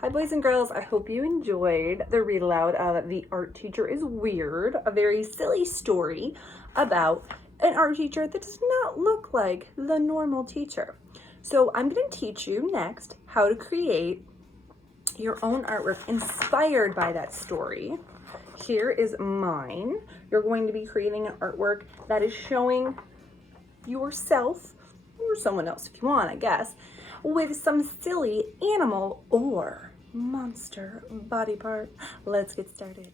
Hi boys and girls, I hope you enjoyed the read aloud of The Art Teacher is Weird, a very silly story about an art teacher that does not look like the normal teacher. So I'm going to teach you next how to create your own artwork inspired by that story. Here is mine. You're going to be creating an artwork that is showing yourself, or someone else if you want, I guess, with some silly animal or monster body part. Let's get started.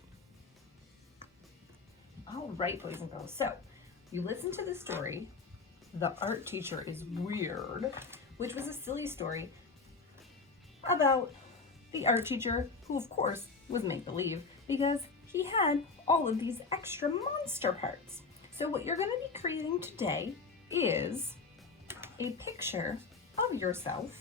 All right, boys and girls. So you listen to the story, The Art Teacher is Weird, which was a silly story about the art teacher who, of course, was make-believe because he had all of these extra monster parts. So what you're going to be creating today is a picture of yourself,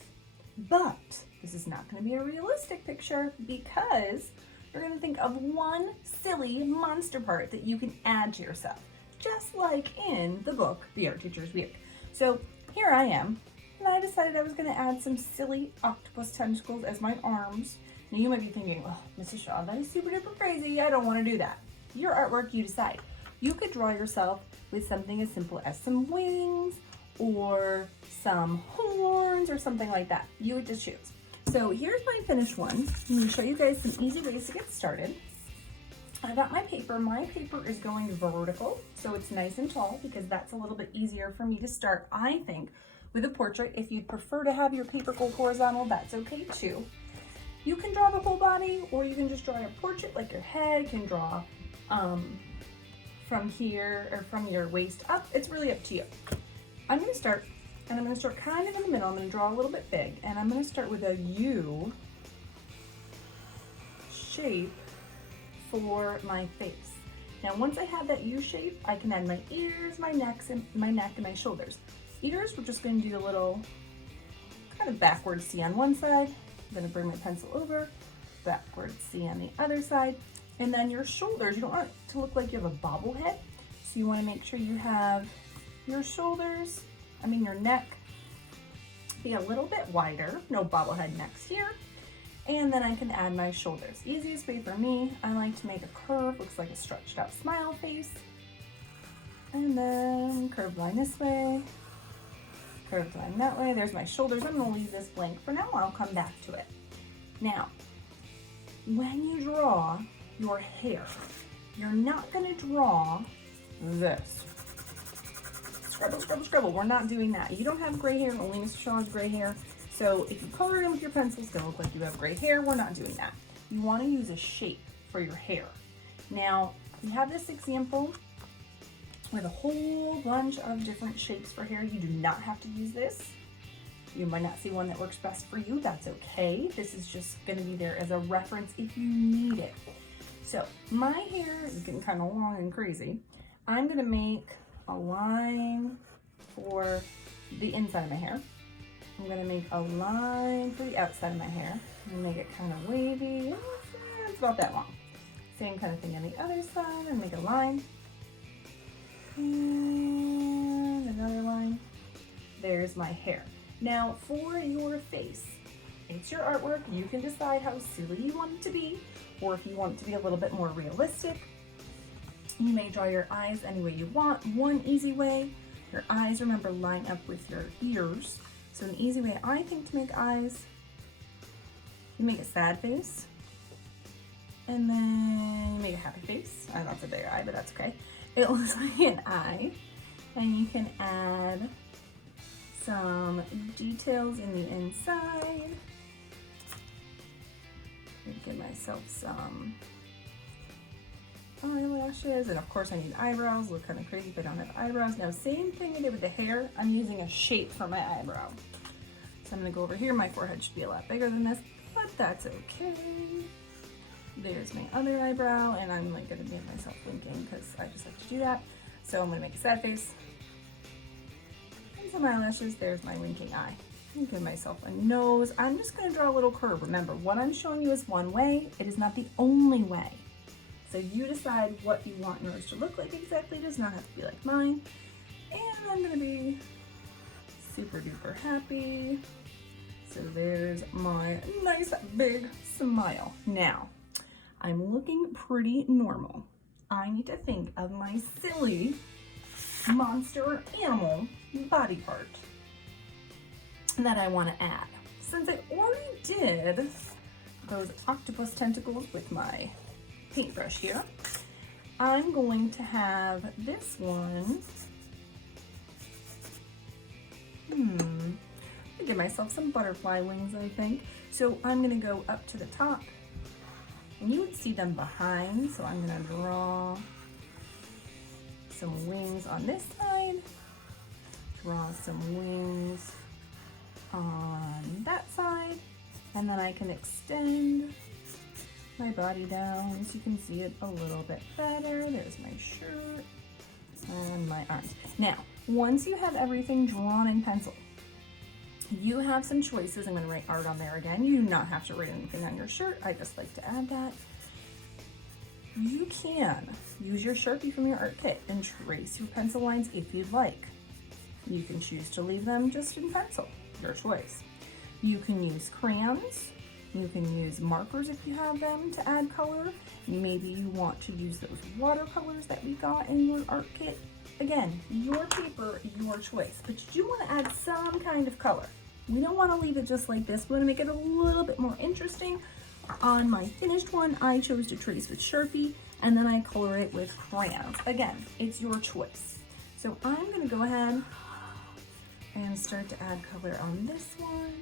but this is not going to be a realistic picture because you're going to think of one silly monster part that you can add to yourself, just like in the book The Art Teacher is Weird. So here I am, and I decided I was going to add some silly octopus tentacles as my arms. Now you might be thinking, oh, Mrs. Shaw, that is super duper crazy. I don't want to do that. Your artwork, you decide. You could draw yourself with something as simple as some wings or some horns or something like that. You would just choose. So here's my finished one. I'm going to show you guys some easy ways to get started. I got my paper. My paper is going vertical, so it's nice and tall because that's a little bit easier for me to start, I think, with a portrait. If you'd prefer to have your paper go horizontal, that's okay too. You can draw the whole body, or you can just draw your portrait, like your head. You can draw from here or from your waist up. It's really up to you. I'm going to start, and I'm going to start kind of in the middle. I'm going to draw a little bit big, and I'm going to start with a U shape for my face. Now, once I have that U shape, I can add my ears, my neck, and my shoulders. Ears, we're just going to do a little kind of backwards C on one side. I'm going to bring my pencil over, backwards C on the other side. And then your shoulders, you don't want it to look like you have a bobblehead. So you want to make sure you have your shoulders, your neck, be a little bit wider, no bobblehead necks here. And then I can add my shoulders. Easiest way for me, I like to make a curve, looks like a stretched out smile face. And then curved line this way, curved line that way. There's my shoulders. I'm going to leave this blank for now. I'll come back to it. Now, when you draw your hair, you're not going to draw this. Scribble, scribble, scribble. We're not doing that. You don't have gray hair. Only Mr. Shaw has gray hair. So if you color it in with your pencil, it's going to look like you have gray hair. We're not doing that. You want to use a shape for your hair. Now, we have this example with a whole bunch of different shapes for hair. You do not have to use this. You might not see one that works best for you. That's okay. This is just going to be there as a reference if you need it. So my hair is getting kind of long and crazy. I'm going to make a line for the inside of my hair. I'm going to make a line for the outside of my hair. I'm going to make it kind of wavy. It's about that long. Same kind of thing on the other side. And make a line. And another line. There's my hair. Now for your face, it's your artwork. You can decide how silly you want it to be, or if you want it to be a little bit more realistic. You may draw your eyes any way you want. One easy way, your eyes, remember, line up with your ears. So an easy way I think to make eyes, you make a sad face, and then you make a happy face. I know that's a big eye, but that's okay. It looks like an eye, and you can add some details in the inside. Give myself some eyelashes, and of course I need eyebrows. Look kind of crazy if I don't have eyebrows. Now, same thing I did with the hair, I'm using a shape for my eyebrow. So I'm going to go over here. My forehead should be a lot bigger than this, but that's okay. There's my other eyebrow, and I'm like going to make myself winking because I just like to do that. So I'm going to make a sad face and some eyelashes. There's my winking eye. I'm give myself a nose. I'm just going to draw a little curve. Remember, what I'm showing you is one way. It is not the only way. So you decide what you want yours to look like exactly. It does not have to be like mine. And I'm going to be super duper happy, So there's my nice big smile. Now, I'm looking pretty normal. I need to think of my silly monster animal body part that I want to add. Since I already did those octopus tentacles with my paintbrush here, I'm going to have this one. I'll give myself some butterfly wings, I think. So I'm gonna go up to the top, and you would see them behind. So I'm gonna draw some wings on this side, draw some wings on that side, and then I can extend my body down so you can see it a little bit better. There's my shirt and my arms. Now, once you have everything drawn in pencil, you have some choices. I'm going to write art on there again. You do not have to write anything on your shirt. I just like to add that. You can use your Sharpie from your art kit and trace your pencil lines if you'd like. You can choose to leave them just in pencil, your choice. You can use crayons. You can use markers if you have them to add color. Maybe you want to use those watercolors that we got in your art kit. Again, your paper, your choice, but you do want to add some kind of color. We don't want to leave it just like this. We want to make it a little bit more interesting. On my finished one, I chose to trace with Sharpie, and then I color it with crayons. Again, it's your choice. So I'm going to go ahead and start to add color on this one.